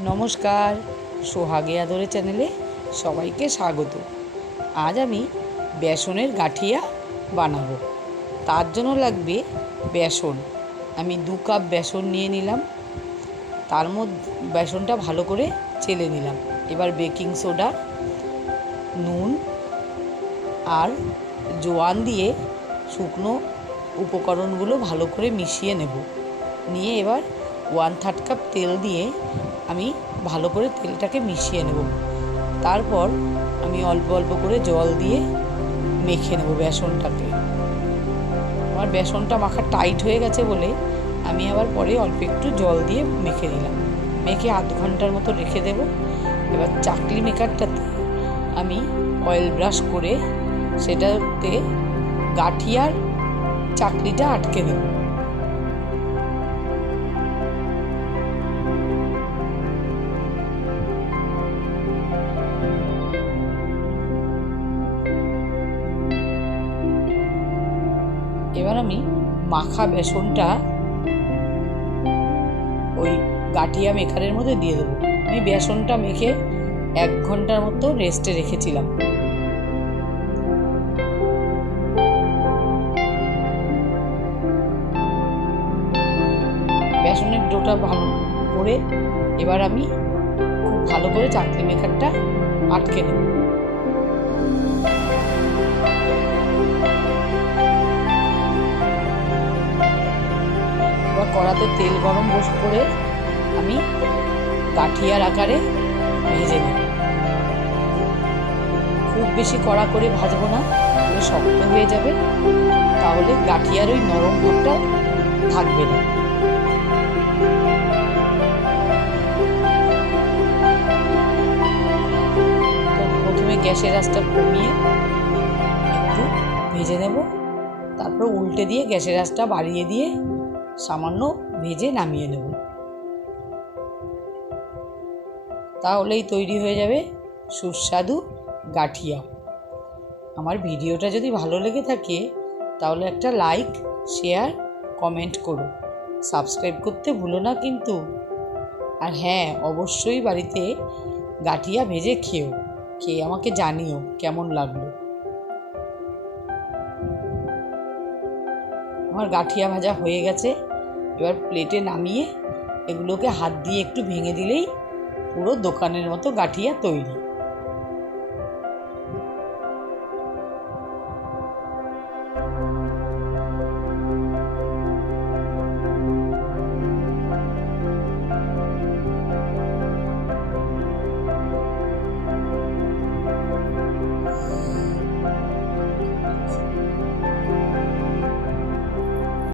নমস্কার, সোহাগে আদরে চ্যানেলে সবাইকে স্বাগত। আজ আমি বেসনের গাঠিয়া বানাবো। তার জন্য লাগবে বেসন। আমি 2 কাপ বেসন নিয়ে নিলাম। তার মধ্যে বেসনটা ভালো করে চেলে নিলাম। এবার বেকিং সোডা, নুন আর জোয়ান দিয়ে শুকনো উপকরণগুলো ভালো করে মিশিয়ে নেব। নিয়ে এবার 1/3 কাপ তেল দিয়ে আমি ভালো করে তেলটাকে মিশিয়ে নেব। তারপর আমি অল্প অল্প করে জল দিয়ে মেখে নেব বেসনটাকে। আমার বেসনটা মাখা টাইট হয়ে গেছে বলে আমি আবার পরে অল্প একটু জল দিয়ে মেখে নিলাম। মেখে আধ ঘন্টার মতো রেখে দেব। এবার চাকলি মেকারটাতে আমি অয়েল ব্রাশ করে সেটাতে গাঠিয়ার চাকলিটা আটকে দেব। এবার আমি মাখা বেসনটা ওই গাঠিয়া মেকারের মধ্যে দিয়ে দেবো। আমি বেসনটা মেখে 1 ঘন্টার মতো রেস্টে রেখেছিলাম। বেসনের ডোটা ভালো করে এবার আমি খুব ভালো করে চাকলি মেকারটা আটকে নেব। এবার কড়াতে তেল গরম করে আমি গাঠিয়ার আকারে ভেজে নেব। খুব বেশি কড়া করে ভাজবো না, তাহলে শক্ত হয়ে যাবে, তাহলে গাঠিয়ার ওই নরম ভাবটা থাকবে না। তো প্রথমে গ্যাসের আঁচটা কমিয়ে একটু ভেজে নেব, তারপর উল্টে দিয়ে গ্যাসের আঁচটা বাড়িয়ে দিয়ে সামান্য ভেজে নামিয়ে নেব। তাহলেই তৈরি হয়ে যাবে সুস্বাদু গাঠিয়া। আমার ভিডিওটা যদি ভালো লেগে থাকে তাহলে একটা লাইক, শেয়ার, কমেন্ট করো। সাবস্ক্রাইব করতে ভুলো না কিন্তু। আর হ্যাঁ, অবশ্যই বাড়িতে গাঠিয়া ভেজে খেয়ে আমাকে জানিও কেমন লাগলো। আমার গাঠিয়া ভাজা হয়ে গেছে। এবার প্লেটে নামিয়ে এগুলোকে হাত দিয়ে একটু ভেঙে দিলেই পুরো দোকানের মতো গাঠিয়া তৈরি।